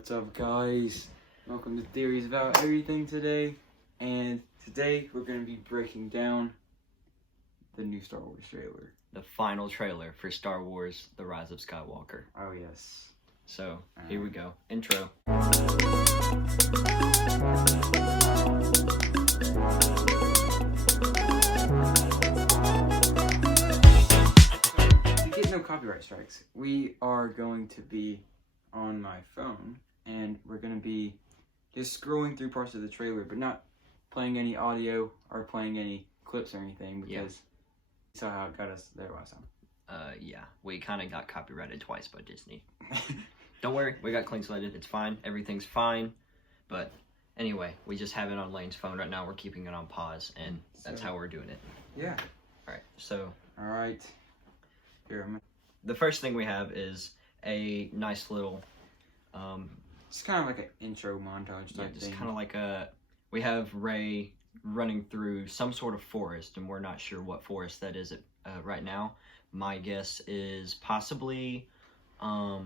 What's up, guys? Welcome to Theories About Everything today. And today we're going to be breaking down the new Star Wars trailer. The final trailer for Star Wars The Rise of Skywalker. Oh, yes. So, here we go. Intro. To get no copyright strikes, we are going to be on my phone and we're going to be just scrolling through parts of the trailer, but not playing any audio or playing any clips or anything because you saw how it got us there last time. Yeah, we kind of got copyrighted twice by Disney. Don't worry, we got clean slated. It's fine. Everything's fine. But anyway, we just have it on Lane's phone right now. We're keeping it on pause, and that's how we're doing it. Yeah. All right. So. All right. Here, the first thing we have is a nice little. It's kind of like an intro montage type just thing. Kind of like we have Rey running through some sort of forest, and we're not sure what forest that is right now. My guess is possibly, I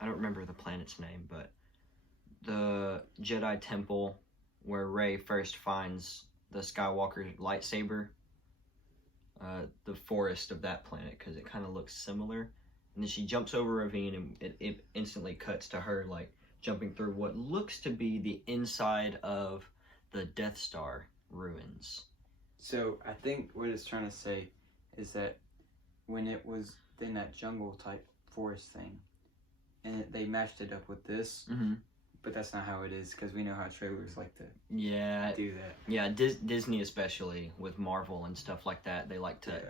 don't remember the planet's name, but the Jedi Temple where Rey first finds the Skywalker lightsaber. The forest of that planet, because it kind of looks similar. And then she jumps over a ravine, and it instantly cuts to her like jumping through what looks to be the inside of the Death Star ruins. So I think what it's trying to say is that when it was in that jungle type forest thing, and they matched it up with this, but that's not how it is, because we know how trailers like to do that. Yeah, Disney especially with Marvel and stuff like that, they like to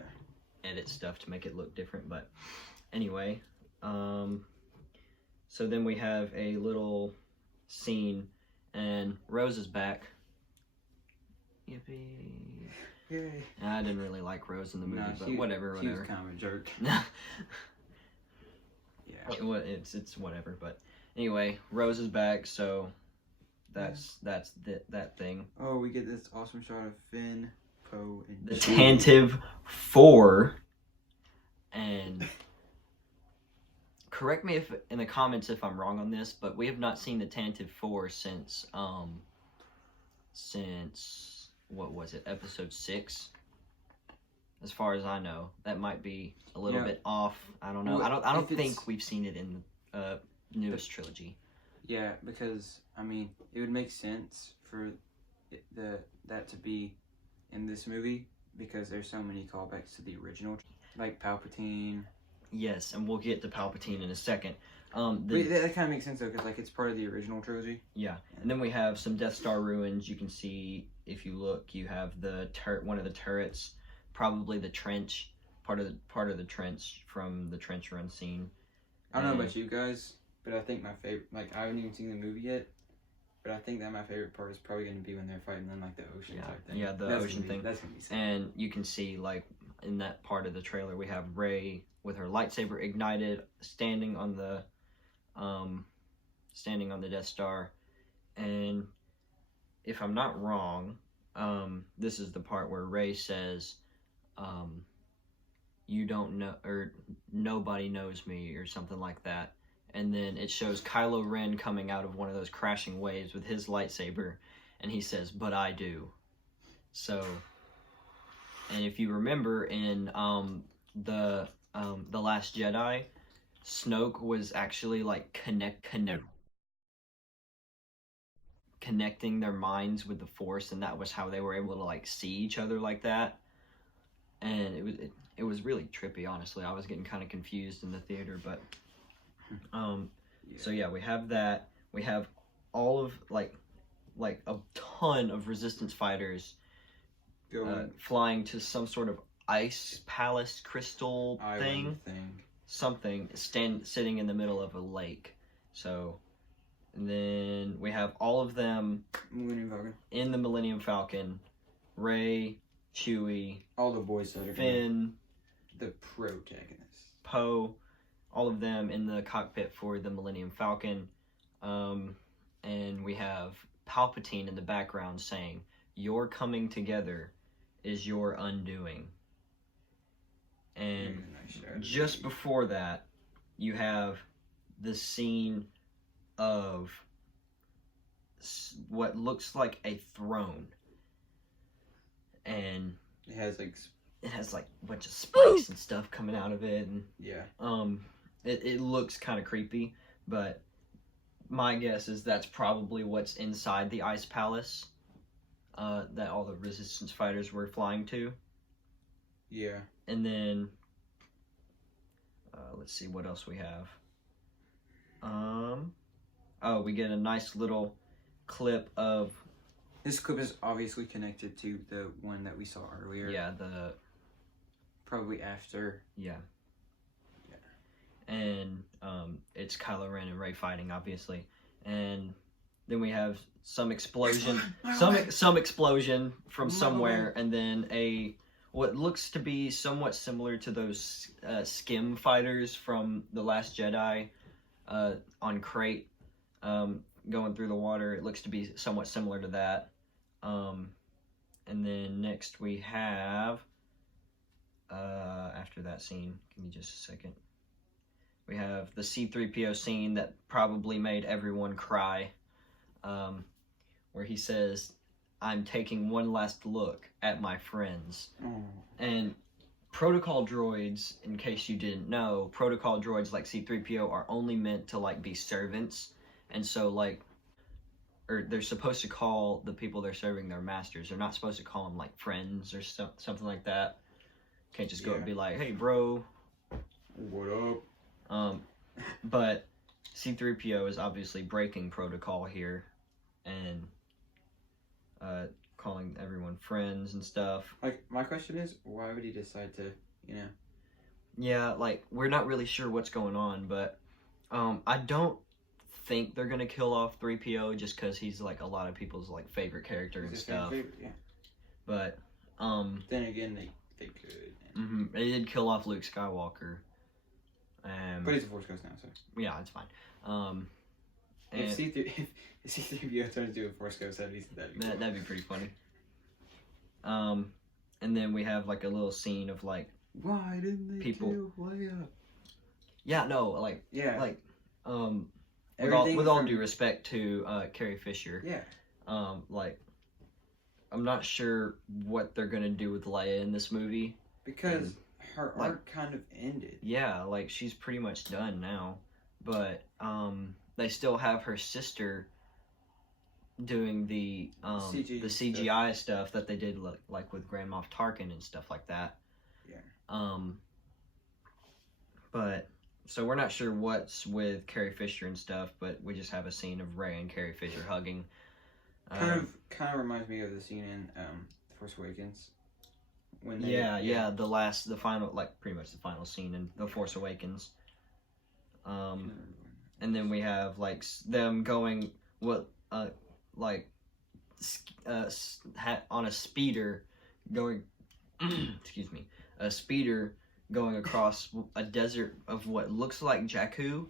edit stuff to make it look different. But anyway, so then we have a little scene, and Rose is back. Yippee! Yay! I didn't really like Rose in the movie, but whatever. She was kind of a jerk. It's whatever. But anyway, Rose is back, so that's that thing. Oh, we get this awesome shot of Finn, Poe, and the Tantive 4, and correct me if in the comments if I'm wrong on this, but we have not seen the Tantive 4 since what was it, episode 6? As far as I know, that might be a little bit off. I don't know. Well, I don't think we've seen it in the newest trilogy. Yeah, because I mean, it would make sense for that to be in this movie because there's so many callbacks to the original, like Palpatine. Yes, and we'll get to Palpatine in a second. That kind of makes sense though, because like it's part of the original trilogy. Yeah, and then we have some Death Star ruins. You can see if you look, you have the one of the turrets, probably the trench, part of the trench from the trench run scene. I don't know about you guys, but I think my favorite, like I haven't even seen the movie yet, but I think that my favorite part is probably going to be when they're fighting in like the ocean type thing. Yeah, the ocean thing. That's gonna be sick. And you can see like in that part of the trailer, we have Rey with her lightsaber ignited, standing on the Death Star, and if I'm not wrong, this is the part where Rey says, "You don't know," or "Nobody knows me," or something like that. And then it shows Kylo Ren coming out of one of those crashing waves with his lightsaber, and he says, "But I do." So, and if you remember in the Last Jedi, Snoke was actually like connecting their minds with the Force, and that was how they were able to like see each other like that. And it was really trippy, honestly. I was getting kind of confused in the theater, but so yeah, we have that. We have all of like a ton of Resistance fighters flying to some sort of ice palace crystal thing. Something sitting in the middle of a lake. So, and then we have all of them in the Millennium Falcon. Rey, Chewie, all the boys that are Finn, the protagonists, Poe, all of them in the cockpit for the Millennium Falcon. And we have Palpatine in the background saying, "Your coming together is your undoing." And just before that, you have the scene of what looks like a throne, and It has like it has like a bunch of spikes and stuff coming out of it, and yeah. it looks kind of creepy, but my guess is that's probably what's inside the ice palace that all the resistance fighters were flying to. Yeah. And then let's see what else we have. Oh, we get a nice little clip of, This clip is obviously connected to the one that we saw earlier. yeah, Probably after. yeah. And it's Kylo Ren and Rey fighting, obviously. And then we have some explosion, some explosion from somewhere, and then what looks to be somewhat similar to those skim fighters from The Last Jedi on Crate going through the water. It looks to be somewhat similar to that. And then next we have, after that scene, give me just a second. We have the C-3PO scene that probably made everyone cry, where he says, "I'm taking one last look at my friends." Oh. And protocol droids, in case you didn't know, protocol droids like C-3PO are only meant to like be servants, and so like, or they're supposed to call the people they're serving their masters. They're not supposed to call them like friends or something like that. Can't just go and be like, "Hey, bro, what up?" But C-3PO is obviously breaking protocol here and calling everyone friends and stuff. Like, my question is, why would he decide to, Yeah, like, we're not really sure what's going on, but I don't think they're gonna kill off 3PO just because he's like a lot of people's like favorite character and stuff. Yeah. But Then again, they could. they did kill off Luke Skywalker. But he's a Force Ghost now, so. Yeah, it's fine. If C-3PO turns into a Force Ghost, that'd be cool. That'd be pretty funny. And then we have like a little scene of like, why didn't they people kill Leia? Yeah, no, like, Yeah. like, with Everything all from- due respect to Carrie Fisher, Yeah. like, I'm not sure what they're gonna do with Leia in this movie. Because her like- arc kind of ended. Yeah, like, she's pretty much done now, but they still have her sister doing the CGI stuff that they did like with Grand Moff Tarkin and stuff like that. Yeah. But so we're not sure what's with Carrie Fisher and stuff, but we just have a scene of Rey and Carrie Fisher hugging. Kind of reminds me of the scene in Force Awakens. When they, the final, like pretty much the final scene in The Force Awakens. And then we have like them going on a speeder going excuse me, a speeder going across a desert of what looks like Jakku.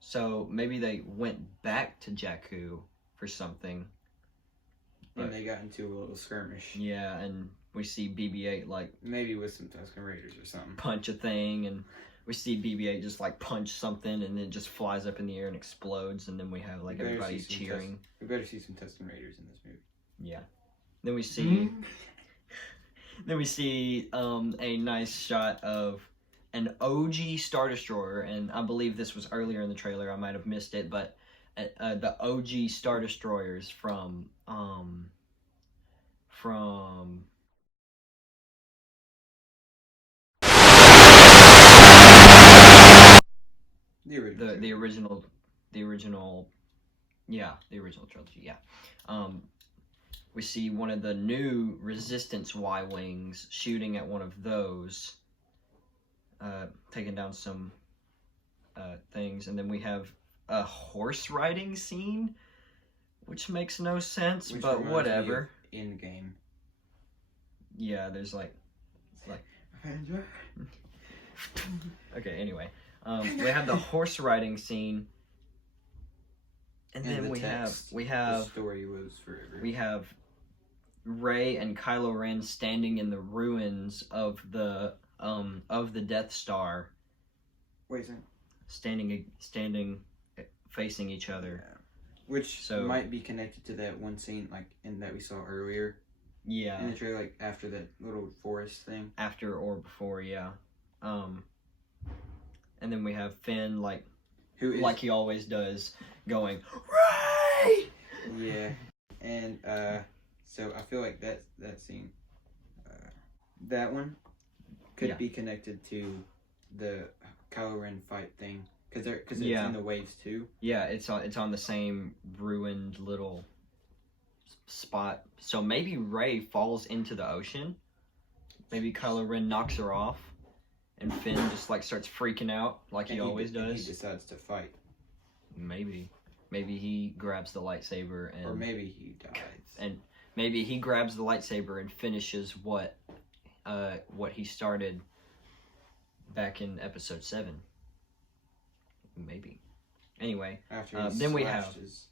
So maybe they went back to Jakku for something. And they got into a little skirmish. Yeah, and we see BB-8 like maybe with some Tusken Raiders or something. Punch a thing, and we see BB-8 just like punch something, and then it just flies up in the air and explodes, and then we have like everybody cheering. We better see some Tusken Raiders in this movie. Yeah. Then we see a nice shot of an OG Star Destroyer, and I believe this was earlier in the trailer. I might have missed it, but the OG Star Destroyers from the original trilogy. Yeah. We see one of the new Resistance Y-Wings shooting at one of those, taking down some things, and then we have a horse riding scene, which makes no sense, but whatever. In game. Yeah, there's like. Okay, anyway. We have the horse riding scene, and then we have the story was forever. We have Rey and Kylo Ren standing in the ruins of the Death Star. Wait a second. Standing facing each other. Yeah. Which So- might be connected to that one scene, like in that we saw earlier Yeah, in the trailer, like after that little forest thing. after or before, yeah. And then we have Finn, like he always does, going, Ray! Yeah, and so I feel like that scene, that one, could Yeah. be connected to the Kylo Ren fight thing, because it's Yeah. in the waves too. Yeah, it's on the same ruined little spot. So maybe Rey falls into the ocean. Maybe Kylo Ren knocks her off, and Finn just like starts freaking out like he always and does. he decides to fight, Maybe he grabs the lightsaber and or maybe he dies. and maybe he grabs the lightsaber and finishes what he started back in episode 7. Maybe. Anyway, After he then we slashed have- his...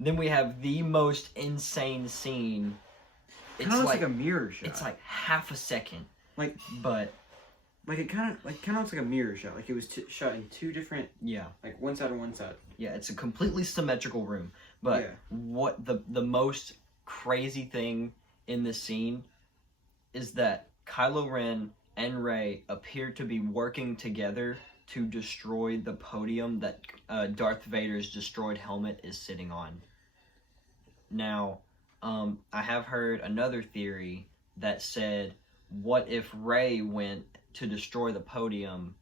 then we have the most insane scene. It It's kind of looks like like a mirror shot. it's like half a second. Like- but Like it kind of looks like a mirror shot. Like it was shot in two different, yeah. like one side and one side. Yeah, it's a completely symmetrical room. But Yeah. what the most crazy thing in this scene is that Kylo Ren and Rey appear to be working together to destroy the podium that Darth Vader's destroyed helmet is sitting on. Now, I have heard another theory that said, what if Rey went to destroy the podium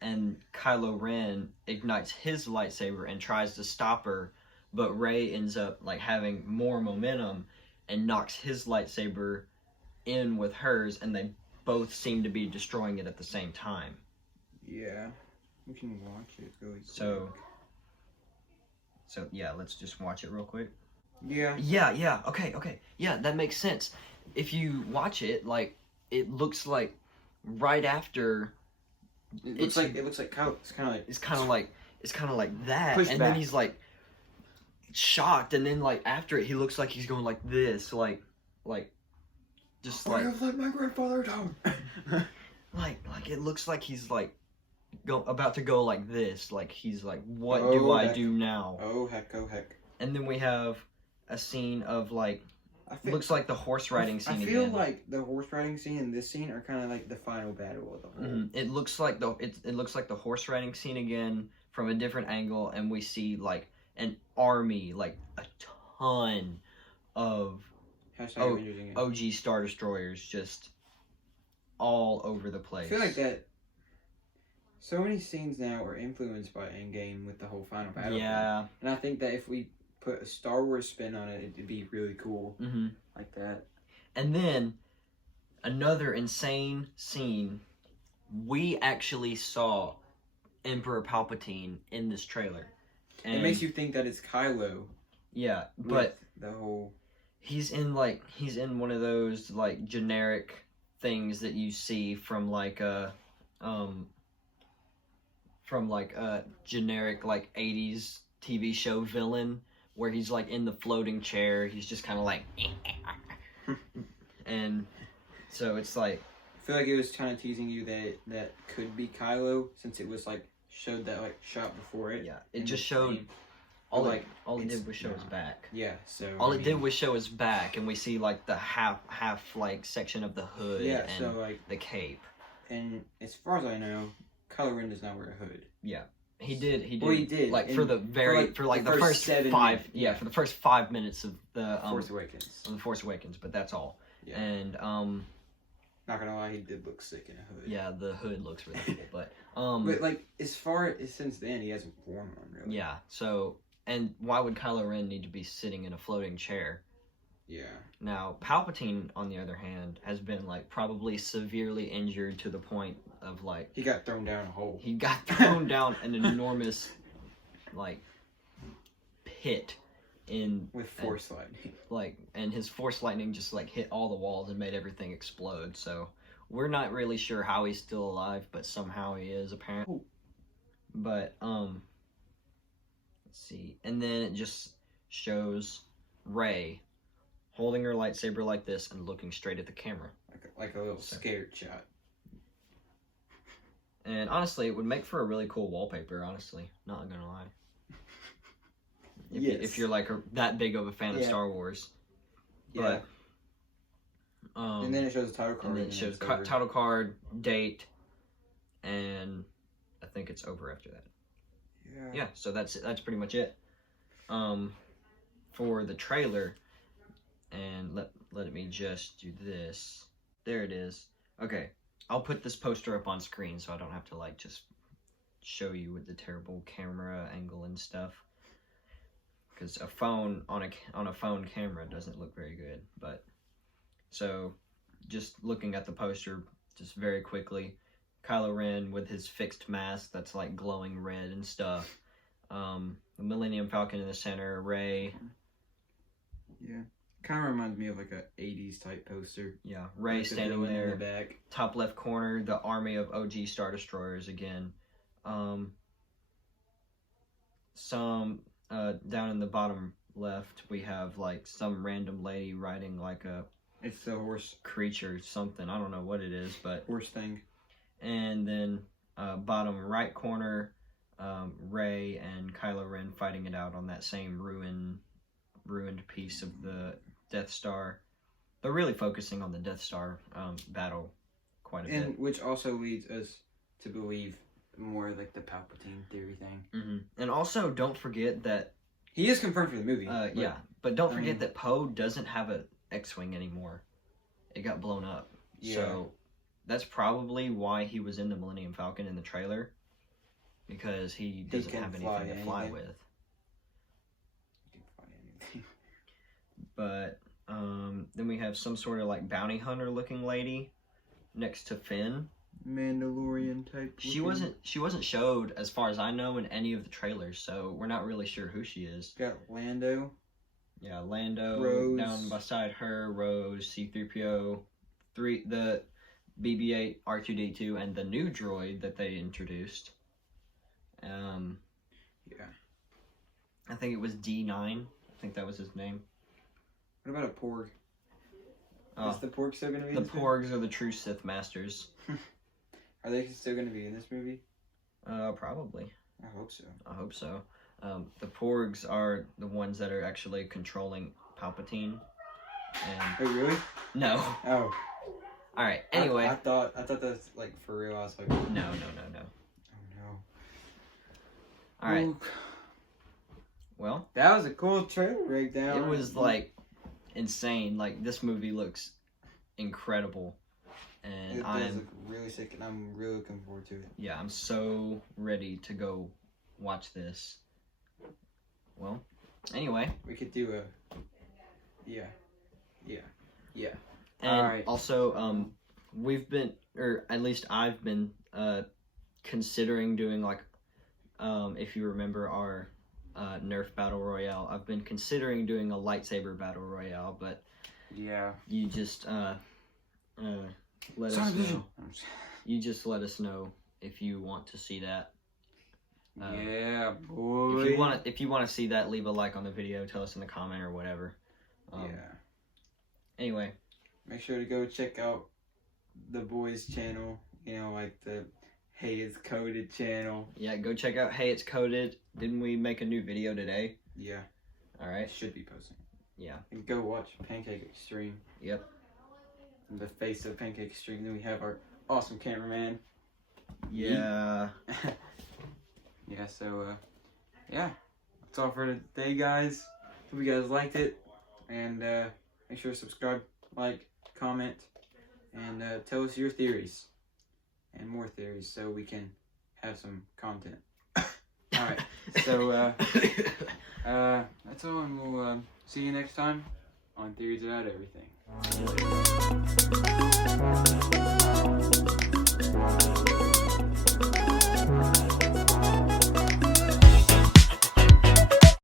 and Kylo Ren ignites his lightsaber and tries to stop her, but Rey ends up like having more momentum and knocks his lightsaber in with hers, and they both seem to be destroying it at the same time. Yeah, we can watch it really quick. So yeah, let's just watch it real quick. Yeah. Yeah, okay. Yeah, that makes sense. If you watch it, like, it looks like right after It looks like Kylo. It's kind of like it's kind of like that, Push and back. then he's like shocked, and then like after it, he looks like he's going like this, like just I like have let my grandfather down. like it looks like he's like about to go like this, like he's like, what Oh, do I heck. do now? Oh heck. And then we have a scene of like I feel, looks like the horse riding scene I feel again. like the horse riding scene and this scene are kind of like the final battle of the whole. Mhm. It looks like it looks like the horse riding scene again from a different angle, and we see like an army, like a ton of Hashtag Avengers again. OG Star Destroyers just all over the I place. feel like that. So many scenes now are influenced by Endgame with the whole final battle. thing. Yeah. And I think that if we put a Star Wars spin on it, it'd be really cool hmm like that. And then another insane scene. We actually saw Emperor Palpatine in this trailer. And It makes you think that it's Kylo. yeah, with but the whole. he's in one of those like generic things that you see from like a generic like 80s TV show villain where he's like in the floating chair, he's just kind of like and so it's like I feel like it was kind of teasing you that could be Kylo since it was like showed that like shot before it. yeah, it in just the showed scene. all Like, it it's did was show his not. back. Yeah. So All I it did mean, was show his back, and we see like the half like section of the hood Yeah. and So like, the cape. and as far as I know, Kylo Ren does not wear a hood. He did. Well, he did, Like and for the very for, for like, like the the first first 7 5 minutes, yeah, yeah. for the first 5 minutes of the Force Awakens. of the Force Awakens, but that's all. Yeah. And Not gonna lie, he did look sick in a hood. yeah, the hood looks really cool, but But like as far as since then, he hasn't worn one really. yeah. So and why would Kylo Ren need to be sitting in a floating chair? Yeah. Now, Palpatine, on the other hand, has been like probably severely injured to the point of like He got thrown down a hole. he got thrown down an enormous like pit in With force lightning. like, and his force lightning just like hit all the walls and made everything explode. So we're not really sure how he's still alive, but somehow he is apparently. But let's see, and then it just shows Rey holding her lightsaber like this and looking straight at the camera. Like a little So- scared shot. And honestly, it would make for a really cool wallpaper, honestly. Not gonna lie. If you're like that big of a fan of Star Wars. Yeah. But, and then it shows the title card. And then it shows title card, date, and I think it's over after that. Yeah, so that's pretty much it. For the trailer, and let me just do this. There it is. Okay, I'll put this poster up on screen so I don't have to like just show you with the terrible camera angle and stuff. Because a phone on a phone camera doesn't look very good. But so, just looking at the poster, just very quickly, Kylo Ren with his fixed mask that's like glowing red and stuff. The Millennium Falcon in the center, Rey. Yeah, kind of reminds me of like a '80s type poster. Yeah, Rey like standing there. In the back. Top left corner, the army of OG Star Destroyers again. Down in the bottom left, we have like some random lady riding like a... It's the horse. Creature, something. I don't know what it is, but... Horse thing. And then bottom right corner, Rey and Kylo Ren fighting it out on that same ruined piece of the Death Star. They're really focusing on the Death Star battle quite a bit. And which also leads us to believe more like the Palpatine theory thing. Mm-hmm. And also, don't forget that... He is confirmed for the movie. But don't forget that Poe doesn't have an X-Wing anymore. It got blown up. Yeah. So, that's probably why he was in the Millennium Falcon in the trailer. Because he doesn't have anything to fly with. He can fly anything. But, then we have some sort of like bounty hunter looking lady next to Finn. Mandalorian type. She wasn't showed, as far as I know, in any of the trailers, so we're not really sure who she is. Got Lando. Yeah, Lando. Rose. Down beside her, Rose, C-3PO, the BB-8, R2-D2, and the new droid that they introduced. Yeah. I think it was D9. I think that was his name. What about a Porg? Is the Porg still gonna be? The Porgs are the true Sith Masters. Are they still going to be in this movie? Probably. I hope so. I hope so. The Porgs are the ones that are actually controlling Palpatine. And Wait, really? no. Oh. All right. Anyway. I thought that's like for real. I was like, no. Oh no. All right. Well, that was a cool trailer breakdown. It was like insane. Like this movie looks incredible. And it does look really sick, and I'm really looking forward to it. Yeah, I'm so ready to go watch this. Well, anyway. We could do a... Yeah. And alright. Also, we've been, or at least I've been, considering doing, like, if you remember our Nerf Battle Royale, I've been considering doing a lightsaber Battle Royale, but... Yeah. You just, let us know. You just let us know if you want to see that. Yeah, boy. If you want to see that, leave a like on the video. Tell us in the comment or whatever. Yeah. Anyway, make sure to go check out the boys' channel. You know, like the Hey It's Coded channel. Yeah, go check out Hey It's Coded. Didn't we make a new video today? Yeah. All right. Should be posting. Yeah. And go watch Pancake Extreme. Yep. The face of Pancake Extreme. Then we have our awesome cameraman. Yeah. Yeah, so, yeah. That's all for today, guys. Hope you guys liked it. And, make sure to subscribe, like, comment, and, tell us your theories. And more theories so we can have some content. Alright, so, that's all, and we'll, see you next time on Theories About Everything.